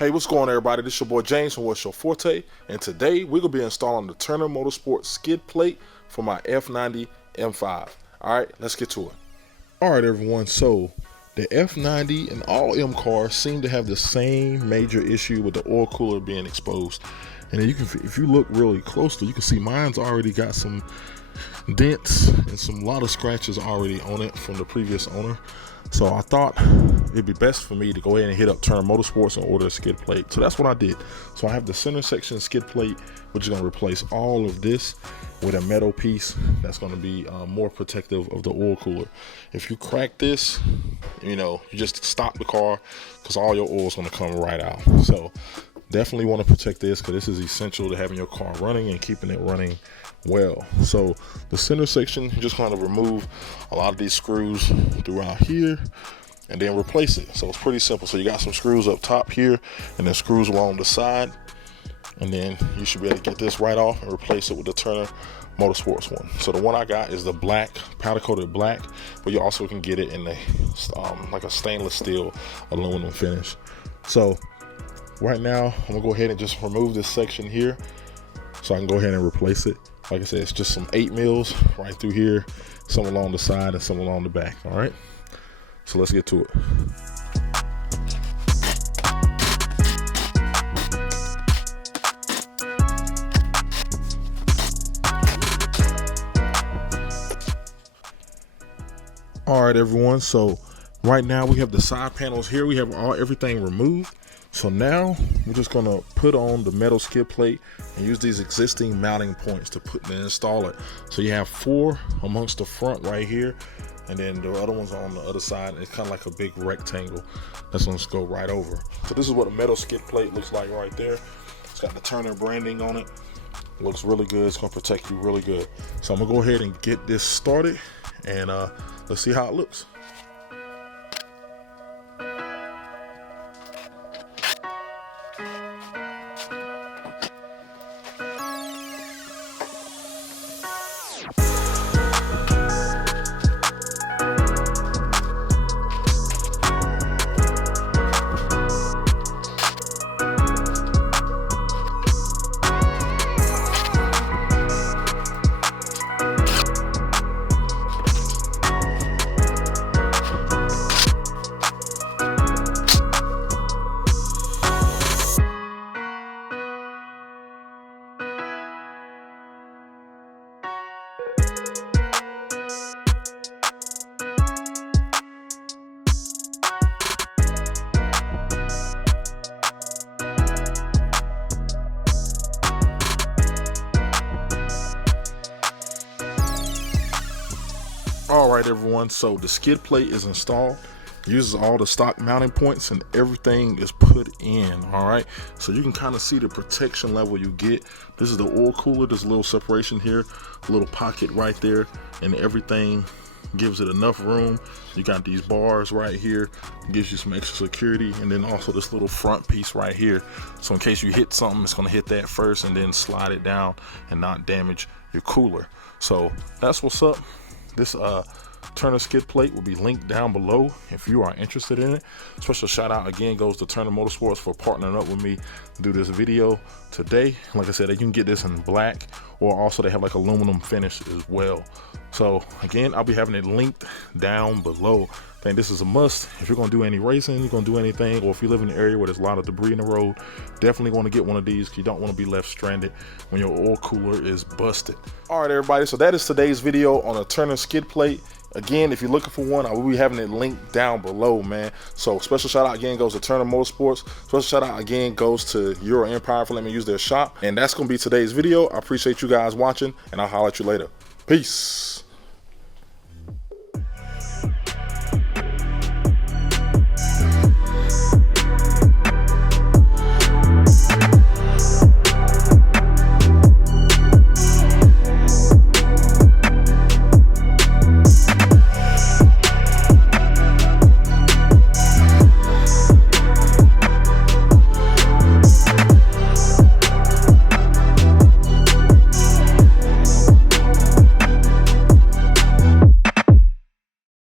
Hey, what's going on, everybody? This is your boy James from Forte, and today we're going to be installing the Turner Motorsports skid plate for my F90 M5. Alright, let's get to it. Alright everyone, so the F90 and all M cars seem to have the same major issue with the oil cooler being exposed. And then you can, if you look really closely, you can see mine's already got some dents and a lot of scratches already on it from the previous owner. So I thought it'd be best for me to go ahead and hit up Turner Motorsports and order a skid plate. So that's what I did. So I have the center section skid plate, which is going to replace all of this with a metal piece that's going to be more protective of the oil cooler. If you crack this, you just stop the car because all your oil is going to come right out. So definitely want to protect this because this is essential to having your car running and keeping it running well. So the center section, you just kind of remove a lot of these screws throughout here and then replace it. So it's pretty simple. So you got some screws up top here and then screws along the side, and then you should be able to get this right off and replace it with the Turner Motorsports one. So the one I got is the black, powder coated black, but you also can get it in the like a stainless steel aluminum finish. So right now I'm gonna go ahead and just remove this section here so I can go ahead and replace it. Like I said, it's just some 8 mils right through here, some along the side and some along the back. All right, so let's get to it. All right, everyone, so right now we have the side panels here. We have everything removed. So now we're just gonna put on the metal skid plate and use these existing mounting points to install it. So you have 4 amongst the front right here, and then the other ones on the other side. It's kind of like a big rectangle that's gonna go right over. So this is what a metal skid plate looks like right there. It's got the Turner branding on it. Looks really good. It's gonna protect you really good. So I'm gonna go ahead and get this started, and let's see how it looks. Alright everyone, so the skid plate is installed, uses all the stock mounting points, and everything is put in. Alright, so you can kind of see the protection level you get. This is the oil cooler. There's a little separation here, a little pocket right there, and everything gives it enough room. You got these bars right here, gives you some extra security, and then also this little front piece right here, so in case you hit something, it's going to hit that first and then slide it down and not damage your cooler. So that's what's up. This Turner skid plate will be linked down below if you are interested in it. Special shout out again goes to Turner Motorsports for partnering up with me to do this video today. Like I said, you can get this in black, or also they have like aluminum finish as well. So again, I'll be having it linked down below. I think this is a must if you're gonna do any racing, you're gonna do anything, or if you live in an area where there's a lot of debris in the road. Definitely want to get one of these because you don't want to be left stranded when your oil cooler is busted. All right, everybody, so that is today's video on a Turner skid plate. Again, if you're looking for one, I will be having it linked down below, man. So special shout out again goes to Turner Motorsports. Special shout out again goes to Euro Empire for letting me use their shop. And that's gonna be today's video. I appreciate you guys watching, and I'll holler at you later. Peace.